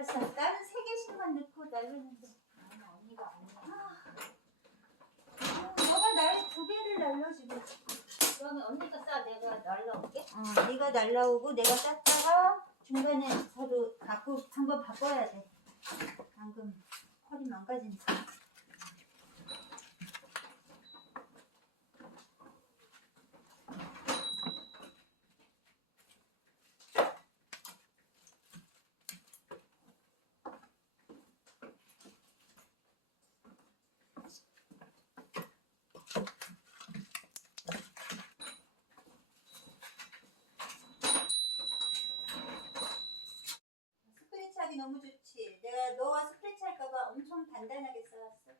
날렸어. 다른 3개씩만 넣고 날렸는데. 아니, 언니가 아니야. 너가 날 2개를 날려 지금. 그러면 언니가 싸, 내가 날라올게? 네가 날라오고 내가 쌌다가 중간에 서로 한번 바꿔야 돼. 방금 허리 망가지니까. 스프레치하기 너무 좋지. 내가 너가 스프레치 할까봐 엄청 단단하게 쌓았어.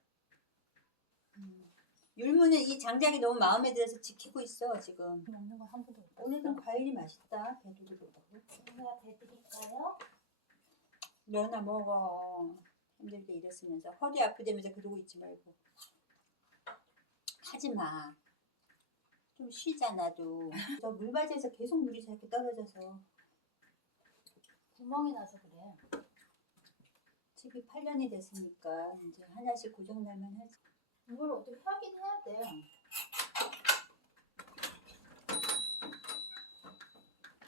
율무는 이 장작이 너무 마음에 들어서 지키고 있어 지금. 먹는 거 한 번도 못 봤어. 오늘은 과일이 맛있다. 배두리 보다고. 제가 배드릴까요? 너나 먹어. 힘들게 일했으면서 허리 아프다면서 그러고 있지 말고. 하지 마. 좀 쉬자 나도. 너 물맞이에서 계속 물이 저렇게 떨어져서. 구멍이 나서 그래. 집이 8년이 됐으니까 이제 하나씩 고장날만 하지. 이걸 어떻게 하긴 해야 돼.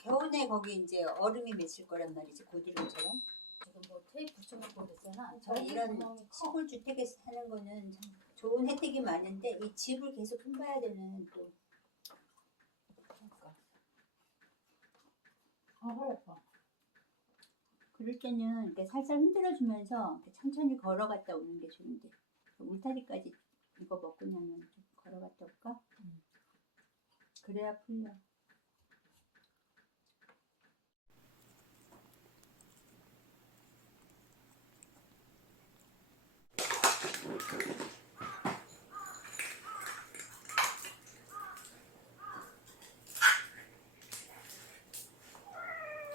겨우내 거기 이제 얼음이 맺힐 거란 말이지 고드름처럼. 지금 뭐 테이프 붙여놓고 그랬잖아. 저 이런 시골 주택에서 사는 거는 참 좋은 혜택이 많은데 이 집을 계속 흠봐야 되는 또. 그러니까. 허리 아파. 그럴 때는 이렇게 살살 흔들어주면서 이렇게 천천히 걸어갔다 오는 게 좋은데 울타리까지 이거 먹고 나면 좀 걸어갔다 올까? 그래야 풀려.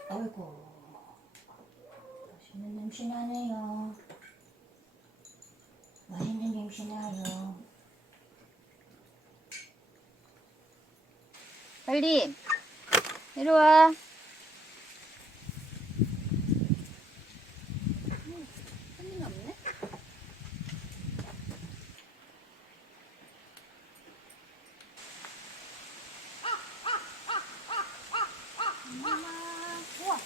아이고, 맛있는 냄새 나네요. 맛있는 냄새 나요. 빨리 이리 와. 손님 없네? 우와.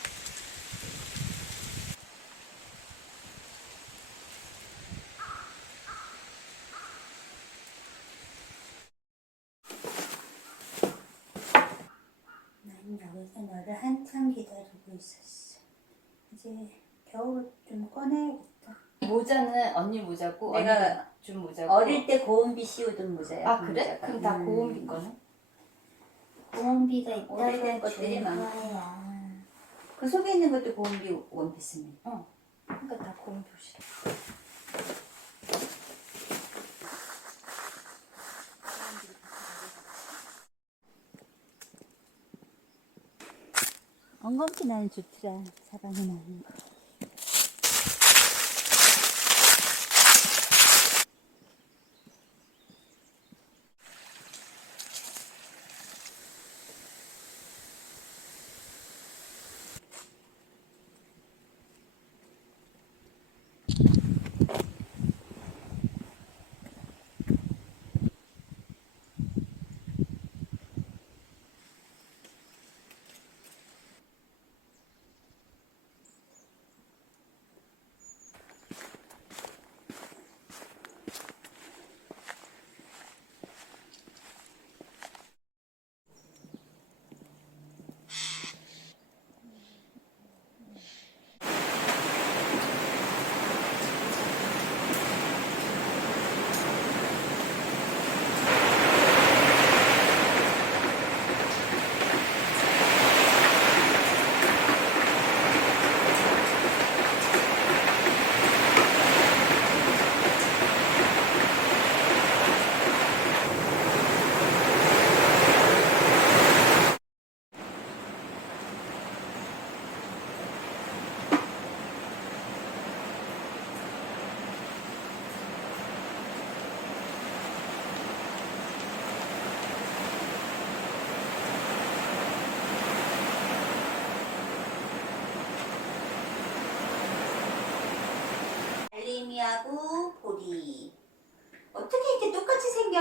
난 여기서 너를 한참 기다리고 있었어. 이제 겨우 좀 꺼내야겠다. 모자는 언니 모자고 내가 언니가 준 모자고. 어릴 때 고은비 씌우던 모자야. 아 그 그래? 모자가. 그럼 다 고은비 거네? 고원비가 오래된 있다고 것들이 준 많고. 거야. 그 속에 있는 것도 고은비 원피스네. 그러니까 다 고은비 옷이라. 엉겅퀴 나는 좋더라. 사방에 나는 거.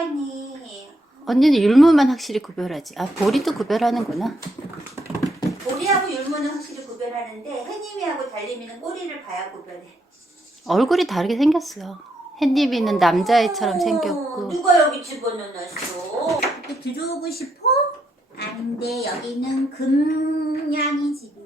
얘기하니? 언니는 율무만 확실히 구별하지. 아, 보리도 구별하는구나. 보리하고 율무는 확실히 구별하는데 햇님이하고 달림이는 꼬리를 봐야 구별해. 얼굴이 다르게 생겼어. 햇님이는 남자애처럼 생겼고. 누가 여기 집어넣었어? 들어오고 싶어? 아닌데 여기는 금냥이 집이야.